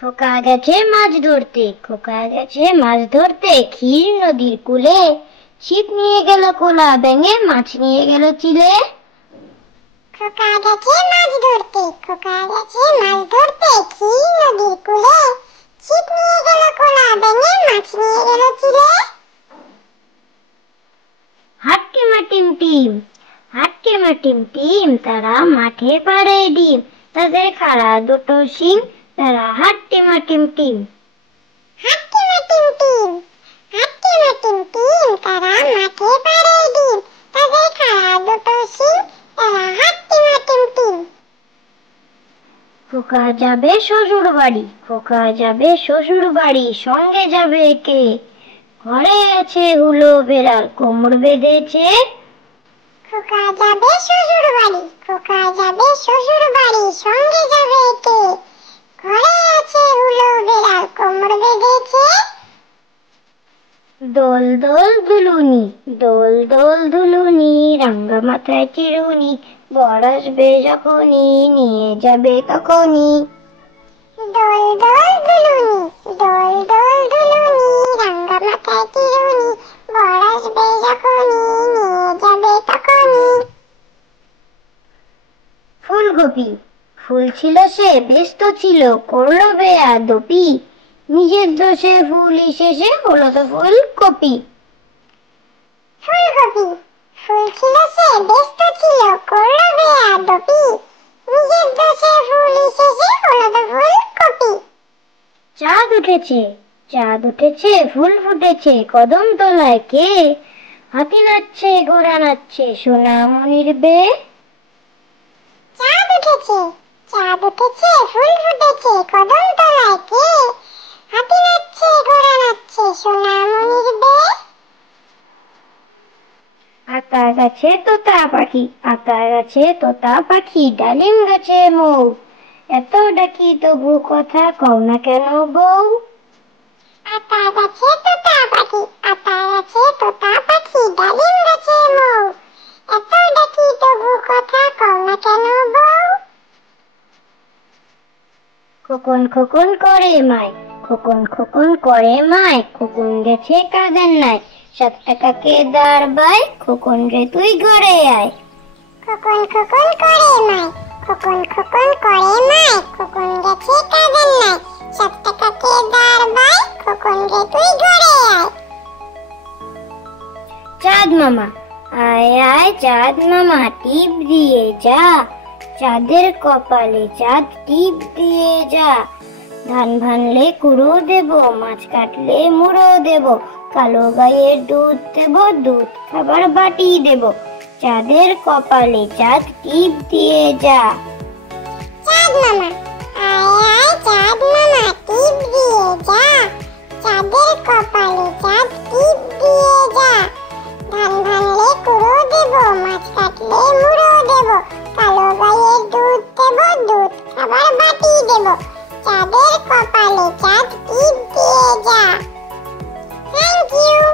খোকা গেছে মাছ ধরতে, খোকা গেছে মাছ ধরতে, ক্ষীর নদীর কূলে। ছিপ নিয়ে গেল কোলা ব্যাঙে, মাছ নিয়ে গেল চিলে। খোকা গেছে মাছ ধরতে, খোকা গেছে মাছ ধরতে, ক্ষীর নদীর কূলে। ছিপ নিয়ে গেল কোলা ব্যাঙে, মাছ নিয়ে গেল চিলে। হাট্টিমা টিম টিম, হাট্টিমা টিম টিম, তারা মাঠে পাড়ে ডিম। তাদের খাড়া দুটো শিং, তারা হাট্টিমা টিম টিম। হাট্টিমা টিম টিম, হাট্টিমা টিম টিম, তারা মাঠে পাড়ে ডিম। তাদের খাড়া দুটো শিং, তারা হাট্টিমা টিম টিম। খোকা যাবে শ্বশুর বাড়ি, খোকা যাবে শ্বশুর বাড়ি, সঙ্গে যাবে কে? ঘরে আছে হুলো বেড়াল, কোমর বেঁধেছে। খোকা যাবে শ্বশুর বাড়ি, খোকা যাবে শ্বশুর বাড়ি, সঙ্গে যাবে কে? ঘরে আছে হুলো বেড়াল, কোমর বেঁধেছে। দোল দোল দুলুনি, দোল দোল দুলুনি, রাঙ্গা মাথায় চিরুনি, বর আসবে যখনই, নিয়ে যাবে তখনই। দোল দোল দুলুনি, দোল দোল দুলুনি, রাঙ্গা মাথায় চিরুনি, বর আসবে যখনই, নিয়ে যাবে তখনই। ফুলকপি, ফুল ছিল সে ব্যস্ত ছিল, করলো বেয়াদপি। নিজের দোষে ফুল শেষে হলো তো ফুলকপি। ফুলকপি, ফুল ছিল সে ব্যস্ত ছিল, করলো বেয়াদপি। নিজের দোষে ফুল শেষে হলো তো ফুলকপি। চাঁদ উঠেছে, চাঁদ উঠেছে, ফুল ফুটেছে, কদম তলায় কে? হাতি নাচছে, ঘোড়া নাচছে, সোনামণির বে। চাঁদ উঠেছে, চাঁদ উঠেছে, ফুল ফুটেছে, কদম তলায় কে? হাতি নাচছে, ঘোড়া নাচছে, সোনামণির বে। আতা গাছে তোতা পাখি, আতা গাছে তোতা পাখি, ডালিম গাছে মৌ। এত ডাকি তবু কথা কও না কেন বউ? আতা গাছে তোতা পাখি, আতা গাছে তোতা পাখি, ডালিম গাছে মৌ। এত ডাকি তবু কথা কও না কেন বউ? খোকন খোকন করে মায়, খোকন খোকন করে মায়, খোকন গেছে কাজের নাই। 7 টাকাকে দাঁড় বাই, খোকন রে তুই ঘরে আয়। খোকন খোকন করে মায়, খোকন খোকন করে মায়, খোকন গেছে কাজের নাই। 7 টাকাকে দাঁড় বাই, খোকন রে তুই ঘরে আয়। চাঁদ মামা, আয় আয় চাঁদ মামা, টিপ দিয়ে যা। চাঁদের কপালে চাঁদ টিপ দিয়ে যা। ধান ভানলে কুড়ো দেব, মাছ কাটলে মুড়ো দেব, কালো গায়ের দুধ দেব, দুধ খাবার বাটি দেব। চাঁদের কপালে চাঁদ টিপ দিয়ে যা। চাঁদ মামা, আয় আয় চাঁদ মামা, টিপ দিয়ে যা। চাঁদের কপালে চাঁদ টিপ দিয়ে যা। ধান ভানলে কুড়ো দেব, মাছ কাটলে মুড়ো দেব, কালো গায়ের দুধ দেব, দুধ খাবার বাটি দেব। চাঁদের কপালে চাঁদ টিপ দিয়ে যা। Thank you.